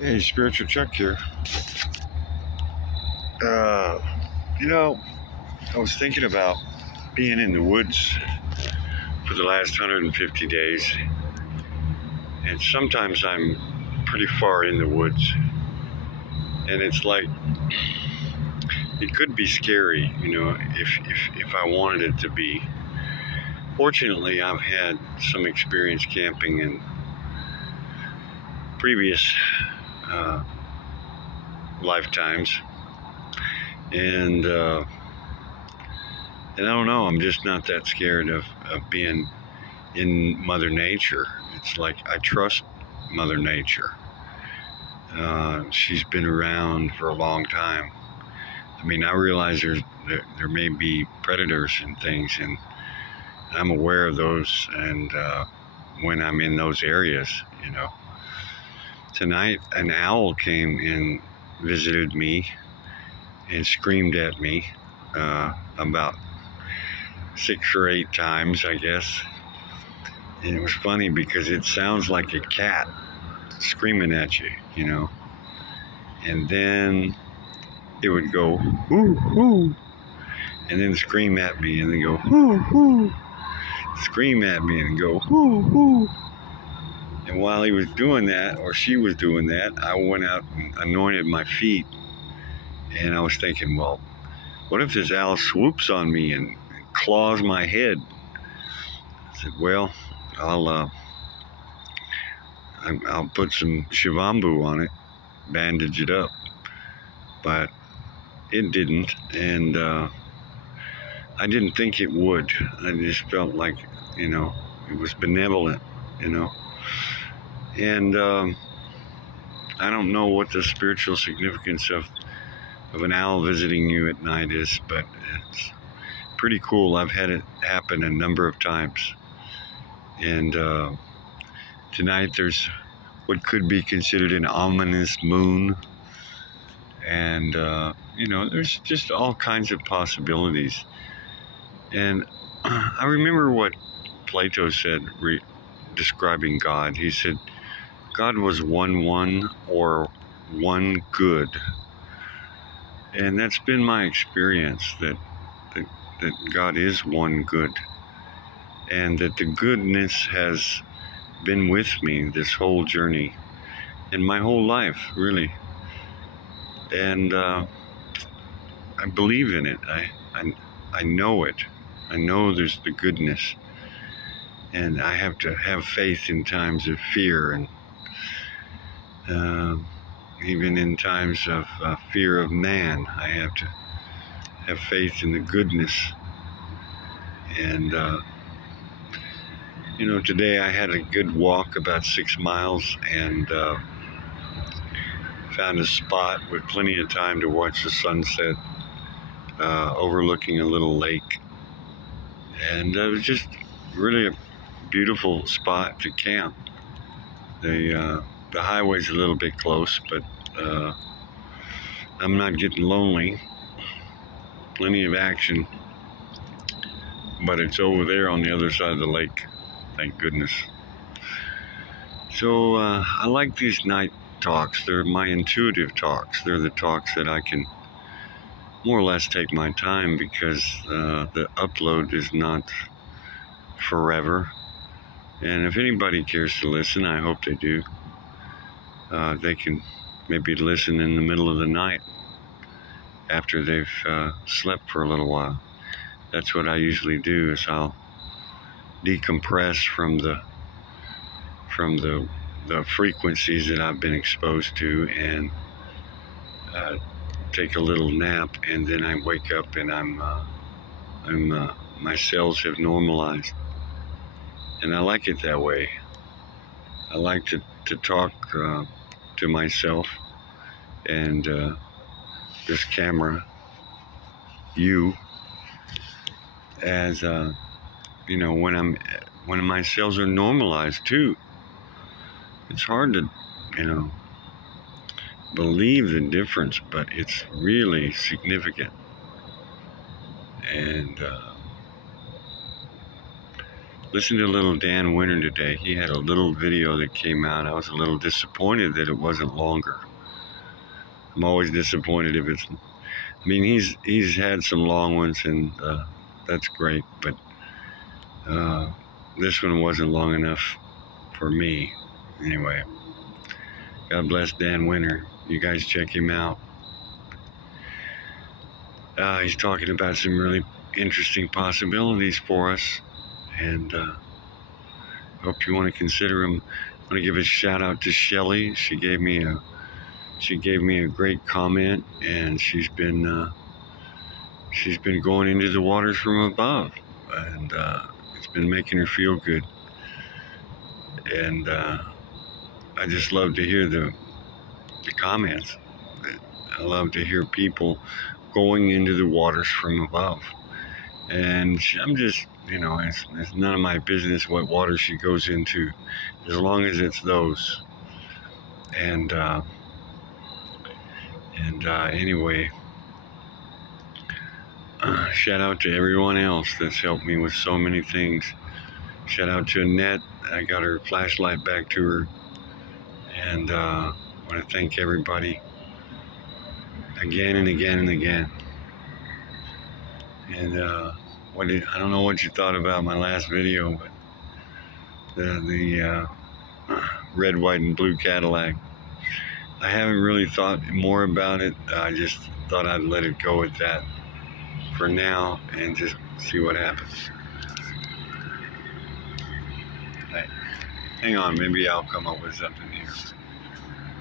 Hey, Spiritual Chuck here. Uh, you know, I was thinking about being in the woods for the last 150 days, and sometimes I'm pretty far in the woods, and it's like it could be scary, if I wanted it to be. Fortunately, I've had some experience camping in previous uh, lifetimes, and and I don't know, I'm just not that scared of being in Mother Nature. It's like I trust Mother Nature. She's been around for a long time. I mean, I realize there may be predators and things, and I'm aware of those. And when I'm in those areas. Tonight, an owl came and visited me and screamed at me about 6 or 8 times, I guess. And it was funny because it sounds like a cat screaming at you. And then it would go, whoo, whoo, and then scream at me, and then go, whoo, whoo, scream at me, and go, whoo, whoo. And while he was doing that, or she was doing that, I went out and anointed my feet. And I was thinking, well, what if this owl swoops on me and claws my head? I said, well, I'll put some Shivambu on it, bandage it up. But it didn't, and I didn't think it would. I just felt like, it was benevolent, you know. And I don't know what the spiritual significance of an owl visiting you at night is, but it's pretty cool. I've had it happen a number of times. And tonight there's what could be considered an ominous moon. And, there's just all kinds of possibilities. And I remember what Plato said describing God. He said, God was one or one good. And that's been my experience, that God is one good. And that the goodness has been with me this whole journey and my whole life, really. And I believe in it. I know it. I know there's the goodness. And I have to have faith in times of fear, and even in times of fear of man. I have to have faith in the goodness. And, today I had a good walk, about 6 miles, and found a spot with plenty of time to watch the sunset, overlooking a little lake. And it was just really a beautiful spot to camp. The highway's a little bit close, but I'm not getting lonely. Plenty of action, but it's over there on the other side of the lake, thank goodness. So I like these night talks. They're my intuitive talks. They're the talks that I can more or less take my time, because the upload is not forever. And if anybody cares to listen, I hope they do. They can maybe listen in the middle of the night after they've slept for a little while. That's what I usually do, is I'll decompress from the frequencies that I've been exposed to, and take a little nap, and then I wake up and my cells have normalized. And I like it that way. I like to talk to myself and this camera, you, as when my cells are normalized too. It's hard to believe the difference, but it's really significant. And Listen to little Dan Winter today. He had a little video that came out. I was a little disappointed that it wasn't longer. I'm always disappointed if it's. I mean, he's had some long ones, and that's great, but this one wasn't long enough for me. Anyway, God bless Dan Winter. You guys check him out. He's talking about some really interesting possibilities for us, and hope you want to consider him. I want to give a shout out to Shelly. She gave me a great comment, and she's been going into the waters from above, and it's been making her feel good. And I just love to hear the comments. I love to hear people going into the waters from above. And I'm just, it's none of my business what water she goes into, as long as it's those. And anyway, shout out to everyone else that's helped me with so many things. Shout out to Annette. I got her flashlight back to her. And I want to thank everybody again and again and again. And I don't know what you thought about my last video, but the red, white, and blue Cadillac. I haven't really thought more about it. I just thought I'd let it go at that for now and just see what happens. Hang on, maybe I'll come up with something here.